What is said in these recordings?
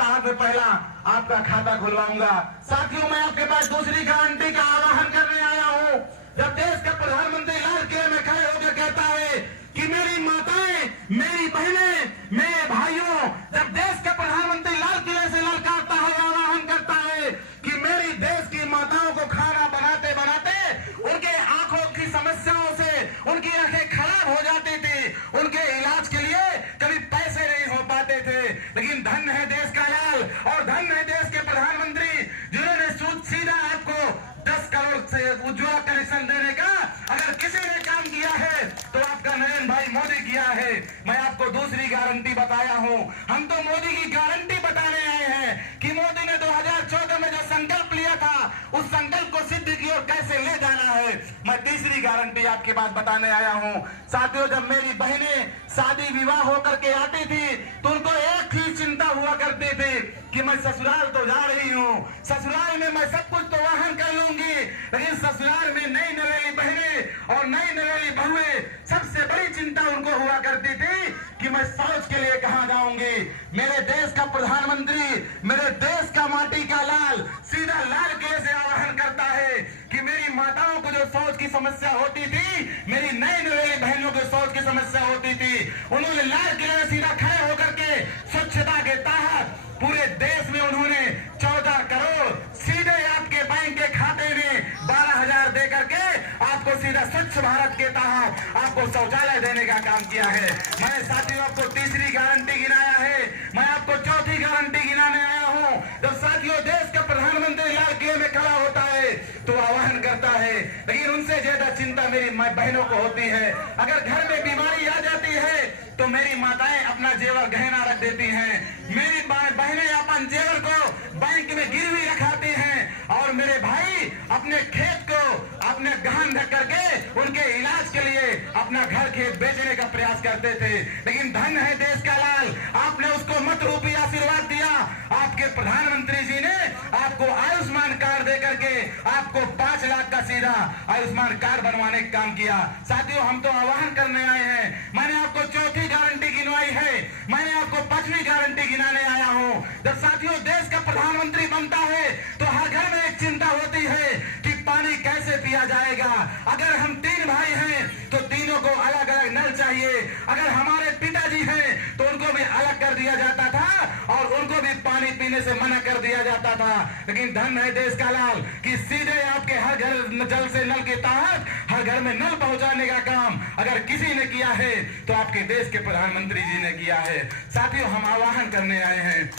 तहत में पहला आपका खाता खुलवाऊंगा। साथियों, मैं आपके पास दूसरी गारंटी का आह्वान करने आया हूं। जब देश का प्रधानमंत्री लाल किले में खड़े होकर कहता है कि मेरी माताएं, मेरी बहनें, मेरे भाइयों, जब देश का प्रधानमंत्री लाल किले से ललकारता है, आह्वान करता है कि मेरी देश की माताओं को खाना बनाते बनाते उनके आंखों की समस्याओं से उनकी आंखें खराब हो जाती थी, उनके इलाज के लिए कभी पैसे नहीं हो पाते थे। लेकिन धन्य है देश का लाल और धन्य है देश के प्रधानमंत्री जिन्होंने सीधा आपको 10 करोड़ से उज्ज्वला कनेक्शन देने का अगर किसी ने काम किया है तो आपका नरेंद्र भाई मोदी किया है। मैं आपको दूसरी गारंटी बताया हूं। हम तो मोदी की गारंटी बताने आए हैं कि मोदी ने 2014 में जो संकल्प लिया था उस संकल्प को सिद्ध की ओर कैसे ले जाना है। मैं तीसरी गारंटी आपके पास बताने आया हूं। साथियों, जब मेरी बहनें शादी विवाह होकर के आती थी तो उनको एक ही चिंता हुआ करती थी कि मैं ससुराल तो जा रही हूँ, ससुराल में मैं सब कुछ तो वहन कर लूंगी, लेकिन ससुराल में नई नवेली बहनें और नई नवेली बहुएं सबसे बड़ी चिंता उनको हुआ करती थी कि मैं शौच के लिए कहां जाऊंगी। मेरे देश का प्रधानमंत्री, मेरे देश का माटी का लाल सीधा लाल किले से आह्वान करता है कि मेरी माताओं को जो शौच की समस्या होती थी, मेरी नई नवेली बहनों को शौच की समस्या होती थी, उन्होंने लाल किले में सीधा खड़े होकर के स्वच्छता के तहत पूरे देश में उन्होंने 14 करोड़ सीधे आपके बैंक के खाते में 12,000 दे करके आपको सीधा स्वच्छ भारत के तहत आपको शौचालय देने का काम किया है। मैंने साथियों आपको तीसरी गारंटी गिनाया है, मैं आपको चौथी गारंटी गिनाने आया हूं। जब साथियों देश का प्रधानमंत्री लाल किले में खड़ा होता है तो आह्वान करता है, लेकिन उनसे ज्यादा चिंता मेरी बहनों को होती है। अगर घर में बीमारी आ जाती है तो मेरी माताएं अपना जेवर गहना रख देती हैं, मेरी बहनें अपन जेवर को बैंक में गिरवी रखाती हैं और मेरे भाई अपने खेत को अपने गहन रख करके उनके इलाज के लिए अपना घर खेत बेचने का प्रयास करते थे। लेकिन धन है देश का लाल, आपने उसको मत रूपी आशीर्वाद दिया। आपके प्रधानमंत्री जी ने आपको आयुष्मान कार्ड दे करके आपको 5 लाख का सीधा आयुष्मान कार्ड बनवाने का काम किया। साथियों, हम तो आह्वान करने आए हैं। मैंने आपको चौथी गारंटी गिनवाई है, मैंने आपको 5वीं गारंटी गिनाने आया हूं। जब साथियों देश का प्रधानमंत्री बनता है तो हर घर में एक चिंता होती है कि पानी कैसे पिया जाएगा। अगर हम 3 भाई हैं तो तीनों को अलग अलग नल चाहिए। अगर हमारे पिताजी हैं तो उनको भी अलग कर दिया जाता था और उनको भी पानी पीने से मना कर दिया जाता था। लेकिन धन है देश का लाल कि सीधे आपके हर घर जल से नल के तहत हर घर में नल पहुंचाने का काम अगर किसी ने किया है तो आपके देश के प्रधानमंत्री जी ने किया है। साथियों, हम आह्वान करने आए हैं,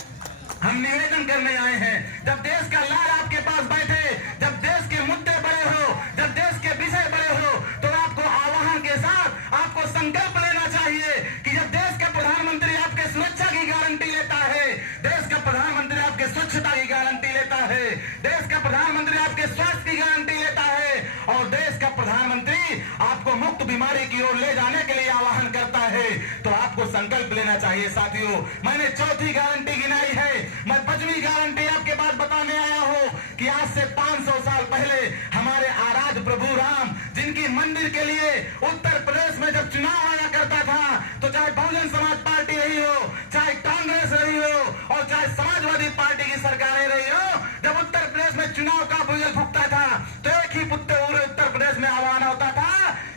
हम निवेदन करने आए हैं। जब देश का लाल आपके पास बैठे, जब देश के मुद्दे बड़े हो, जब देश के विषय बड़े हो, तो आपको आह्वान के साथ आपको संकल्प लेना चाहिए कि जब देश का प्रधानमंत्री आपके सुरक्षा की गारंटी लेता है, देश का प्रधानमंत्री आपके स्वच्छता की गारंटी लेता है, देश का प्रधानमंत्री आपके स्वास्थ्य की गारंटी लेता है और देश का प्रधानमंत्री आपको मुक्त बीमारी की ओर ले जाने के लिए आह्वान करता है, तो आपको संकल्प लेना चाहिए। साथियों, मैंने चौथी गारंटी गिनाई है, मैं 5वीं गारंटी आपके पास बताने आया हूं कि आज से 500 साल पहले हमारे आराध्य प्रभु राम, जिनकी मंदिर के लिए उत्तर प्रदेश में जब चुनाव आया करता था तो चाहे बहुजन समाज पार्टी रही हो, चाहे कांग्रेस रही हो और चाहे समाजवादी पार्टी की सरकारें रही हो, जब उत्तर प्रदेश में चुनाव का बुझल फूकता था तो एक ही पूरे उत्तर प्रदेश में आह्वान होता था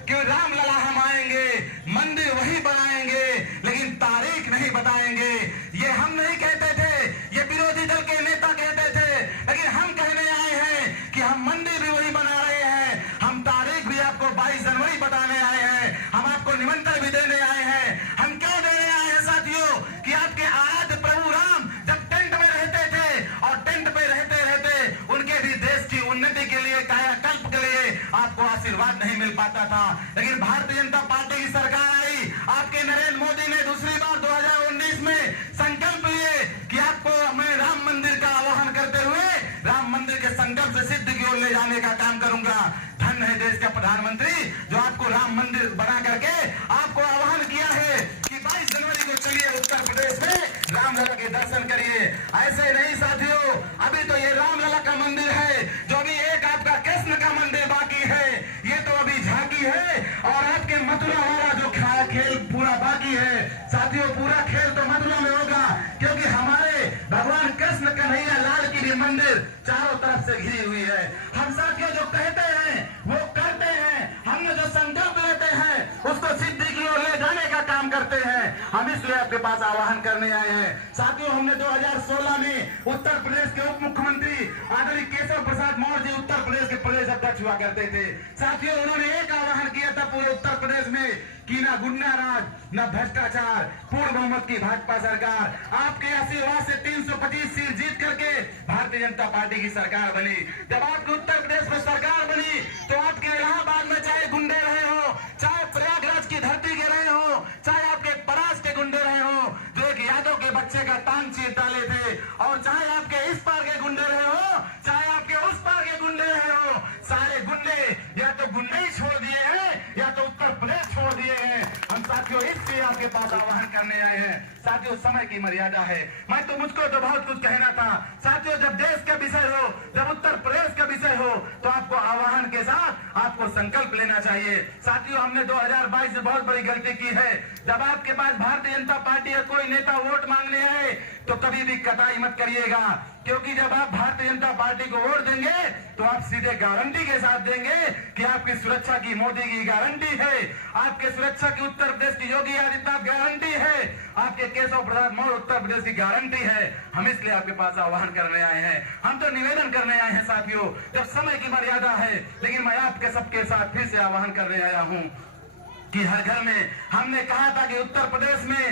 कि राम लला हम आएंगे, मंदिर वही बनाएंगे, लेकिन तारीख नहीं बताएंगे। ये हम नहीं कहते थे, ये विरोधी दल के नेता कहते थे, लेकिन हम कहने आए हैं कि हम मंदिर भी वही बना रहे हैं, हम तारीख भी आपको 22 जनवरी बताने आए हैं, हम आपको निमंत्रण भी देने आए हैं। हम क्यों देने आए हैं साथियों कि आपके आराध्य प्रभु राम जब टेंट में रहते थे और टेंट पे रहते रहते उनके भी देश की उन्नति के लिए, कायाकल्प के लिए आपको आशीर्वाद नहीं मिल पाता था। लेकिन भारतीय जनता पार्टी की सरकार आई, आपके नरेंद्र मोदी ने दूसरी बार 2019 में संकल्प लिए कि आपको मैं राम मंदिर का आह्वान करते हुए राम मंदिर के संकल्प से सिद्ध की ओर ले जाने का काम करूंगा। धन है देश का प्रधानमंत्री जो आपको राम मंदिर बना करके आपको आह्वान किया है कि 22 जनवरी को चलिए उत्तर प्रदेश में रामलला के दर्शन करिए। ऐसे नहीं साथियों, अभी तो ये रामलला का मंदिर है, जो भी एक आपका कृष्ण का मंदिर बाकी है, ये तो अभी झांकी है और आपके मथुरा वाला जो खेल पूरा बाकी है। साथियों, पूरा खेल तो मथुरा में होगा क्योंकि हमारे भगवान कृष्ण कन्हैया लाल की भी मंदिर चारों तरफ से घिरी हुई है। हम साथियों जो कहते हैं वो करते हैं, हमने जो संकल्प लेते हैं उसको सिद्धि की ओर ले जाने का काम करते हैं। हम इसलिए आपके पास आह्वान करने आए हैं। साथियों, हमने 2016 में उत्तर प्रदेश के उप मुख्यमंत्री आदरणीय केशव प्रसाद मौर्य जी उत्तर प्रदेश के प्रदेश अध्यक्ष हुआ करते थे। साथियों, उन्होंने एक आह्वान किया था पूरे उत्तर प्रदेश में कि ना गुंडा राज, ना भ्रष्टाचार, पूर्ण बहुमत की भाजपा सरकार। आपके आशीर्वाद से 325 सीट जीत करके भारतीय जनता पार्टी की सरकार बनी। जब आपके उत्तर प्रदेश में सरकार बनी तो आपके इलाहाबाद में चाहे गुंडे रहे हो, चाहे प्रयागराज की धरती के रहे हो, चाहे आपके परास के गुंडे रहे हो जो एक यादव के बच्चे का टांग चीर डाले थे, और चाहे आपके इस पार के गुंडे रहे हो, चाहे आपके उस पार के गुंडे रहे हो, सारे गुंडे या तो गुंडे ही छोड़ दिए हैं या तो उत्तर प्रदेश छोड़ दिए हैं। हम साथियों इसलिए आपके पास आह्वान करने आए हैं। साथियों, समय की मर्यादा है। मैं तो मुझको तो बहुत कुछ कहना था। साथियों, जब देश का विषय हो, जब उत्तर प्रदेश का विषय हो तो आपको आह्वान के साथ आपको संकल्प लेना चाहिए। साथियों, हमने 2022 में बहुत बड़ी गलती की है। जब आपके पास भारतीय जनता पार्टी का कोई नेता वोट मांगने आए तो कभी भी कटाई मत करिएगा, क्योंकि जब आप भारतीय जनता पार्टी को वोट देंगे तो आप सीधे गारंटी के साथ देंगे कि आपकी सुरक्षा की मोदी की गारंटी है, आपके सुरक्षा की उत्तर प्रदेश की योगी आदित्यनाथ गारंटी है, आपके केशव प्रसाद मौर्य उत्तर प्रदेश की गारंटी है। हम इसलिए आपके पास आह्वान करने आए हैं, हम तो निवेदन करने आए हैं। साथियों, जब समय की मर्यादा है, लेकिन मैं आपके सबके साथ फिर से आह्वान करने आया हूं कि हर घर में हमने कहा था कि उत्तर प्रदेश में